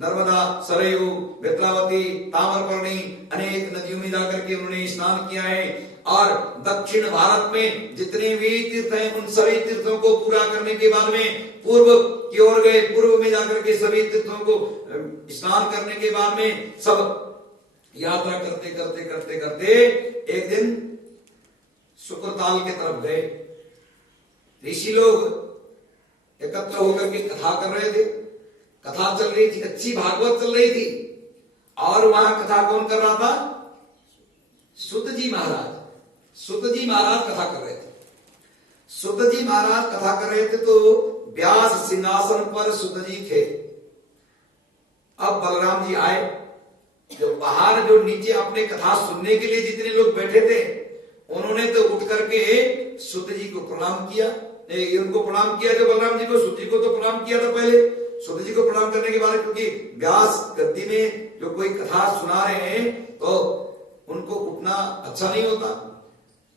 नर्मदा, सरयू, बेतलावती, ताम्रपर्णी अनेक नदियों में जाकर के उन्होंने स्नान किया है। और दक्षिण भारत में जितने भी तीर्थ हैं उन सभी तीर्थों को पूरा करने के बाद में पूर्व की ओर गए। पूर्व में जाकर के सभी तीर्थों को स्नान करने के बाद में सब यात्रा करते करते करते करते एक दिन शुक्रताल की तरफ गए। ऋषि लोग एकत्र होकर के कथा कर रहे थे। कथा चल रही थी, अच्छी भागवत चल रही थी। और वहां कथा कौन कर रहा था? सुत जी महाराज। सुत जी महाराज कथा कर रहे थे। सुत जी महाराज कथा कर रहे थे तो व्यास सिंहासन पर सुत जी थे। अब बलराम जी आए। जो बाहर जो नीचे अपने कथा सुनने के लिए जितने लोग बैठे थे उन्होंने तो उठ करके सुत जी को प्रणाम किया। उनको प्रणाम किया जो बलराम जी को, सुत जी को तो प्रणाम किया था पहले। सुत जी को प्रणाम करने के बाद, क्योंकि व्यास गद्दी में जो कोई कथा सुना रहे हैं तो उनको उठना अच्छा नहीं होता।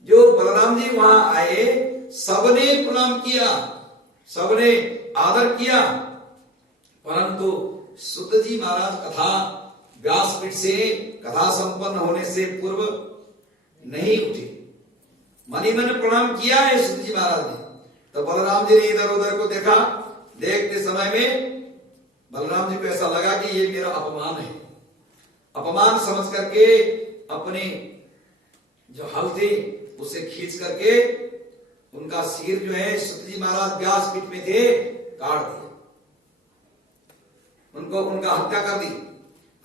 जो बलराम जी वहां आए सबने प्रणाम किया, सबने आदर किया, परंतु सुत जी महाराज कथा व्यासपीठ से कथा संपन्न होने से पूर्व नहीं उठे। मनी मन प्रणाम किया है सुत जी महाराज ने। तो बलराम जी ने इधर उधर को देखा। देखते समय में बलराम जी को ऐसा लगा कि ये मेरा अपमान है। अपमान समझ करके अपने जो हल थे उसे खींच करके उनका सिर जो है सुत जी महाराज व्यासपीठ में थे काट दिया। उनको उनका हत्या कर दी।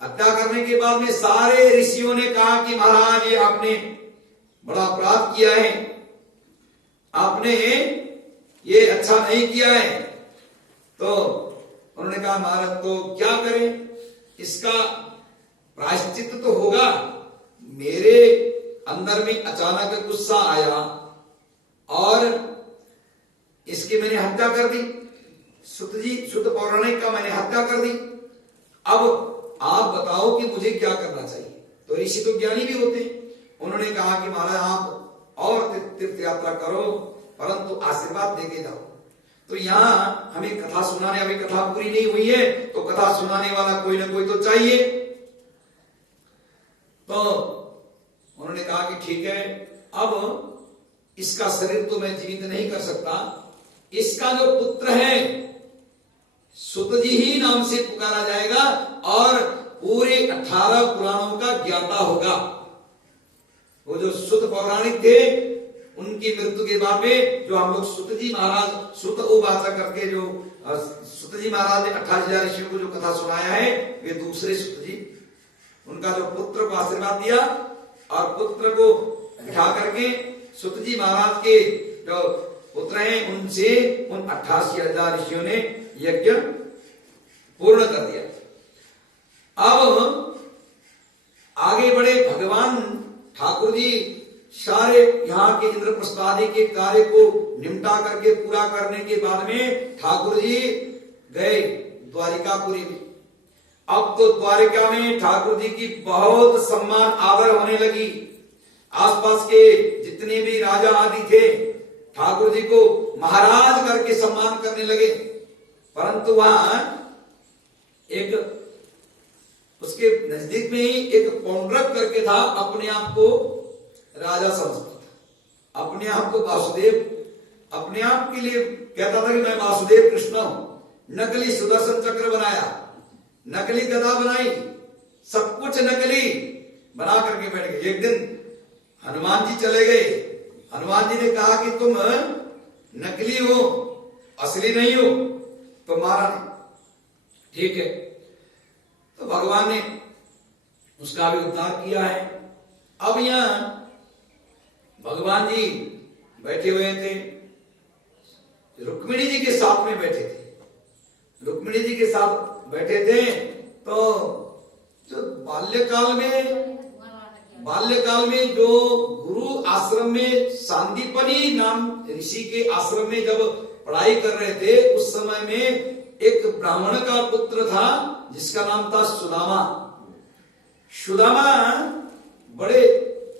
हत्या करने के बाद में सारे ऋषियों ने कहा कि महाराज ये आपने बड़ा अपराध किया है, आपने ये अच्छा नहीं किया है। तो उन्होंने कहा महाराज तो क्या करें, इसका प्रायश्चित तो होगा। मेरे अंदर में अचानक गुस्सा आया और इसकी मैंने हत्या कर दी। सुत पौराणिक का मैंने हत्या कर दी। अब आप बताओ कि मुझे क्या करना चाहिए। तो ऋषि तो ज्ञानी भी होते हैं। उन्होंने कहा कि महाराज आप और तीर्थ यात्रा करो, परंतु आशीर्वाद देके जाओ। तो यहाँ हमें कथा सुनाने, अभी कथा पूरी नहीं हुई है तो कथा सुनाने वाला कोई ना कोई तो चाहिए। तो उन्होंने कहा कि ठीक है, अब इसका शरीर तो मैं जीवित नहीं कर सकता। इसका जो पुत्र है सुत जी ही नाम से पुकारा जाएगा और पूरे 18 पुराणों का ज्ञाता होगा। वो जो सुत पौराणिक थे उनकी मृत्यु के बाद में जो हम लोग सुत जी महाराज, सुत उवाचा करके जो सुत जी महाराज ने 28,000 ऋषियों को जो कथा सुनाया है वे दूसरे सुत जी। उनका जो पुत्र को आशीर्वाद दिया और पुत्र को बिठा करके सुत जी महाराज के जो पुत्र हैं उनसे उन 88,000 ऋषियों ने यज्ञ पूर्ण कर दिया। अब आगे बढ़े भगवान ठाकुर जी सारे यहाँ के इंद्रप्रस्थ आदि के कार्य को निपटा करके पूरा करने के बाद में ठाकुर जी गए द्वारिकापुरी में। अब तो द्वारिका में ठाकुर जी की बहुत सम्मान आदर होने लगी। आसपास के जितने भी राजा आदि थे ठाकुर जी को महाराज करके सम्मान करने लगे। परंतु वहां एक उसके नजदीक में ही एक पौंड्रक करके था, अपने आप को राजा समझता था, अपने आप को वासुदेव, अपने आप के लिए कहता था कि मैं वासुदेव कृष्ण हूं। नकली सुदर्शन चक्र बनाया, नकली गदा बनाई, सब कुछ नकली बना करके बैठ गए। एक दिन हनुमान जी चले गए। हनुमान जी ने कहा कि तुम नकली हो, असली नहीं हो, तो मारा नहीं। ठीक है, तो भगवान ने उसका भी उद्धार किया है। अब यहां भगवान जी बैठे हुए थे, रुक्मिणी जी के साथ में बैठे थे। रुक्मिणी जी के साथ बैठे थे तो जो बाल्यकाल में जो गुरु आश्रम में सांदीपनी नाम ऋषि के आश्रम में जब पढ़ाई कर रहे थे उस समय में एक ब्राह्मण का पुत्र था जिसका नाम था सुदामा। सुदामा बड़े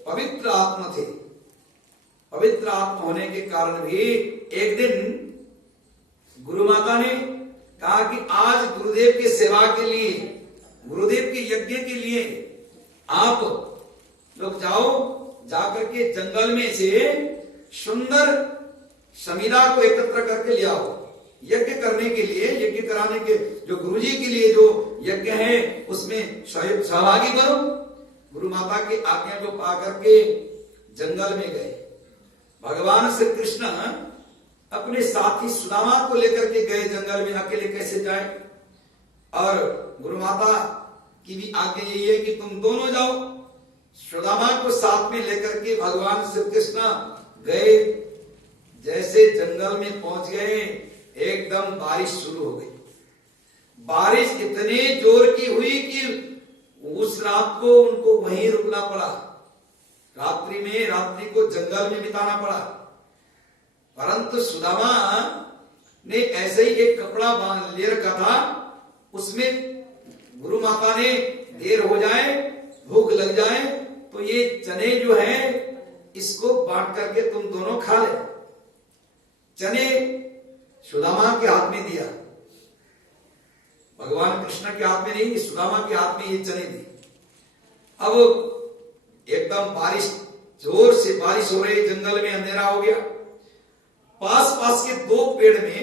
पवित्र आत्मा थे। पवित्र आत्मा होने के कारण भी एक दिन गुरु माता ने कहा कि आज गुरुदेव की सेवा के लिए, गुरुदेव के यज्ञ के लिए आप लोग जाओ, जाकर के जंगल में से सुंदर समीरा को एकत्र करके ले आओ। यज्ञ करने के लिए, यज्ञ कराने के, जो गुरुजी के लिए जो यज्ञ है उसमें सहभागी बनो। गुरु माता की आज्ञा को पा करके जंगल में गए। भगवान श्री कृष्ण अपने साथी सुदामा को लेकर के गए जंगल में, अकेले कैसे जाए। और गुरु माता की भी आज्ञा यही है कि तुम दोनों जाओ। सुदामा को साथ में लेकर के भगवान श्री कृष्ण गए। जैसे जंगल में पहुंच गए, एकदम बारिश शुरू हो गई। बारिश इतने जोर की हुई कि उस रात को उनको वहीं रुकना पड़ा। रात्रि को जंगल में बिताना पड़ा। परंतु सुदामा ने ऐसे ही एक कपड़ा बांध ले रखा था, उसमें गुरु माता ने देर हो जाए, भूख लग जाए तो ये चने जो है इसको बांट करके तुम दोनों खा ले। चने सुदामा के हाथ में दिया, भगवान कृष्ण के हाथ में नहीं, सुदामा के हाथ में ये चने दी। अब एकदम बारिश, जोर से बारिश हो रही, जंगल में अंधेरा हो गया। पास के दो पेड़ में,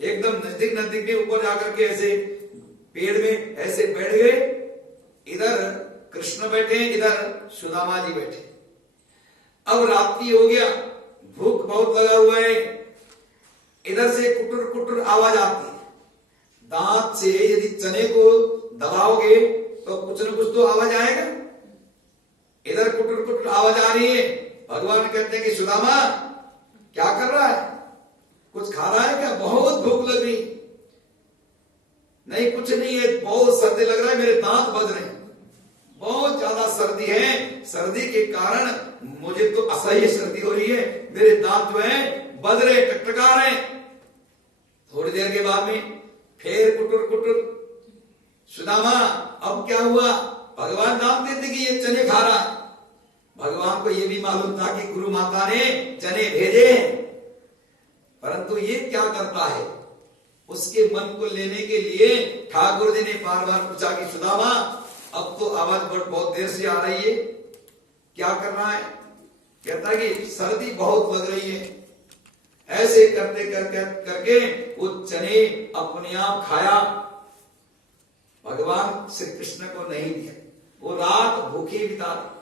एकदम नजदीक में ऊपर जाकर के ऐसे पेड़ में ऐसे बैठ गए। इधर कृष्ण बैठे, इधर सुदामा जी बैठे। अब रात्रि हो गया, भूख बहुत लगा हुआ है। इधर से कुटर कुटर आवाज आती है। दांत से यदि चने को दबाओगे तो कुछ न कुछ तो आवाज आएगा। इधर कुटर कुटर आवाज आ रही है। भगवान कहते हैं कि सुदामा क्या कर रहा है, कुछ खा रहा है क्या, बहुत भूख लग रही। नहीं कुछ नहीं है, बहुत सर्दी लग रहा है, मेरे दांत बज रहे हैं, बहुत ज्यादा सर्दी है, सर्दी के कारण मुझे तो असह्य सर्दी हो रही है, मेरे दांत जो है बज रहे, टकटका रहे। थोड़ी देर के बाद में फिर कुटुर कुटुर। सुदामा अब क्या हुआ, भगवान जानते थे कि ये चने खा रहा है। भगवान को ये भी मालूम था कि गुरु माता ने चने भेजे हैं, परंतु ये क्या करता है, उसके मन को लेने के लिए ठाकुर जी ने बार बार पूछा कि सुदामा अब तो आवाज बहुत देर से आ रही है, क्या करना है। कहता है कि सर्दी बहुत लग रही है। ऐसे करते करके वो चने अपने आप खाया, भगवान श्री कृष्ण को नहीं दिया। वो रात भूखे बिता दी।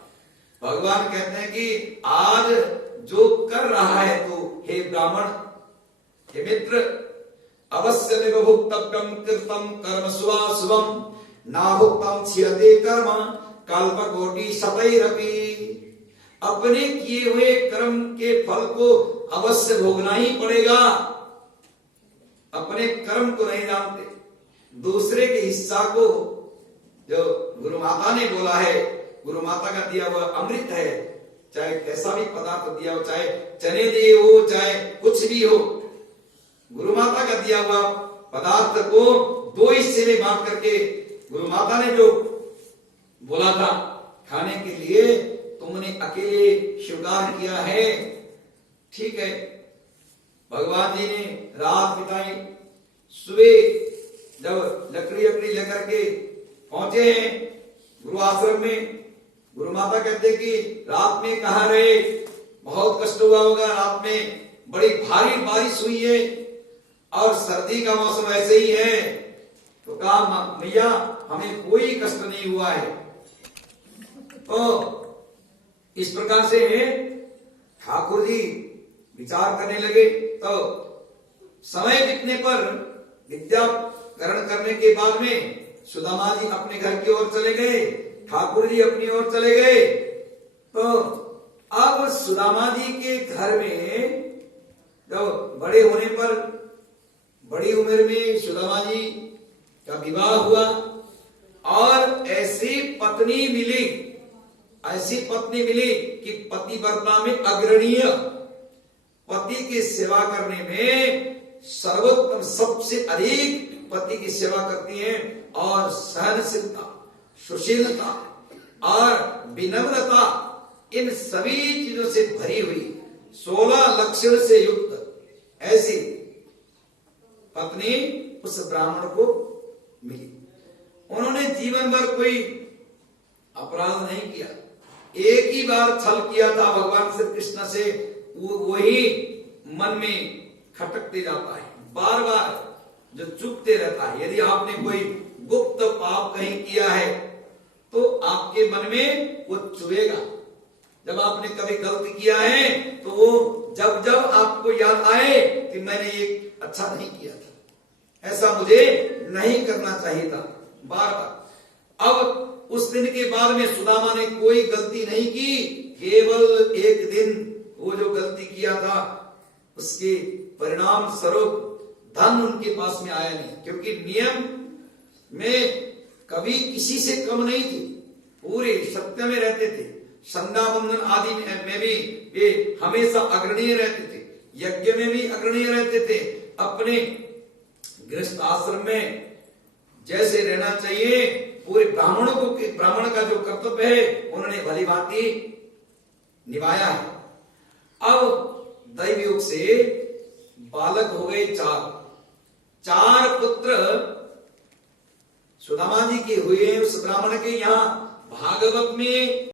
भगवान कहते हैं कि आज जो कर रहा है तो हे ब्राह्मण, हे मित्र, अवश्य भुक्तव्यम कृतम कर्म शुभाशुभम ना भुक्तम क्षीयते कर्म कल्पकोटि शतैरपि। अपने किए हुए कर्म के फल को अवश्य भोगना ही पड़ेगा। अपने कर्म को नहीं जानते, दूसरे के हिस्सा को, जो गुरु माता ने बोला है, गुरु माता का दिया हुआ अमृत है, चाहे कैसा भी पदार्थ दिया हो, चाहे चने दिए हो, चाहे कुछ भी हो, गुरु माता का दिया हुआ पदार्थ को दो हिस्से में बांट करके गुरु माता ने जो बोला था खाने के लिए, तुमने अकेले स्वीकार किया है, ठीक है। भगवान जी ने रात बिताई। सुबह जब लकड़ी लेकर के पहुंचे हैं गुरु आश्रम में, गुरु माता कहते कि रात में कहाँ रहे, बहुत कष्ट हुआ होगा, रात में बड़ी भारी बारिश हुई है और सर्दी का मौसम ऐसे ही है। तो कहा मैया हमें कोई कष्ट नहीं हुआ है। तो इस प्रकार से ठाकुर जी विचार करने लगे। तो समय बीतने पर, विद्या ग्रहण करने के बाद में सुदामा जी अपने घर की ओर चले गए, ठाकुर जी अपनी ओर चले गए। तो अब सुदामा जी के घर में जब बड़े होने पर, बड़ी उम्र में सुदामा जी का विवाह हुआ और ऐसी पत्नी मिली कि पतिव्रता में अग्रणीय, पति की सेवा करने में सर्वोत्तम, सबसे अधिक पति की सेवा करती हैं और सहनशीलता, सुशीलता और विनम्रता, इन सभी चीजों से भरी हुई, 16 लक्षण से युक्त ऐसी पत्नी उस ब्राह्मण को मिली। उन्होंने जीवन भर कोई अपराध नहीं किया, एक ही बार छल किया था भगवान श्री कृष्ण से, वही मन में खटकते जाता है, बार बार जो चुभते रहता है। यदि आपने कोई गुप्त पाप कहीं किया है तो आपके मन में वो चुभेगा। जब आपने कभी गलती किया है तो वो जब जब आपको याद आए कि मैंने ये अच्छा नहीं किया था, ऐसा मुझे नहीं करना चाहिए था, बार बार। अब उस दिन के बाद में सुदामा ने कोई गलती नहीं की, केवल एक दिन वो जो गलती किया था उसके परिणाम स्वरूप धन उनके पास में आया नहीं, क्योंकि नियम में कभी किसी से कम नहीं थी, पूरे सत्य में रहते थे, संध्या बंधन आदि में भी वे हमेशा अग्रणीय रहते थे, यज्ञ में भी अग्रणीय रहते थे। अपने गृहस्थ आश्रम में जैसे रहना चाहिए, पूरे ब्राह्मण का जो कर्तव्य है उन्होंने भली भांति निभाया है। अब दैव योग से बालक हो गए चार पुत्र सुदामा जी के हुए। उस ब्राह्मण के यहाँ भागवत में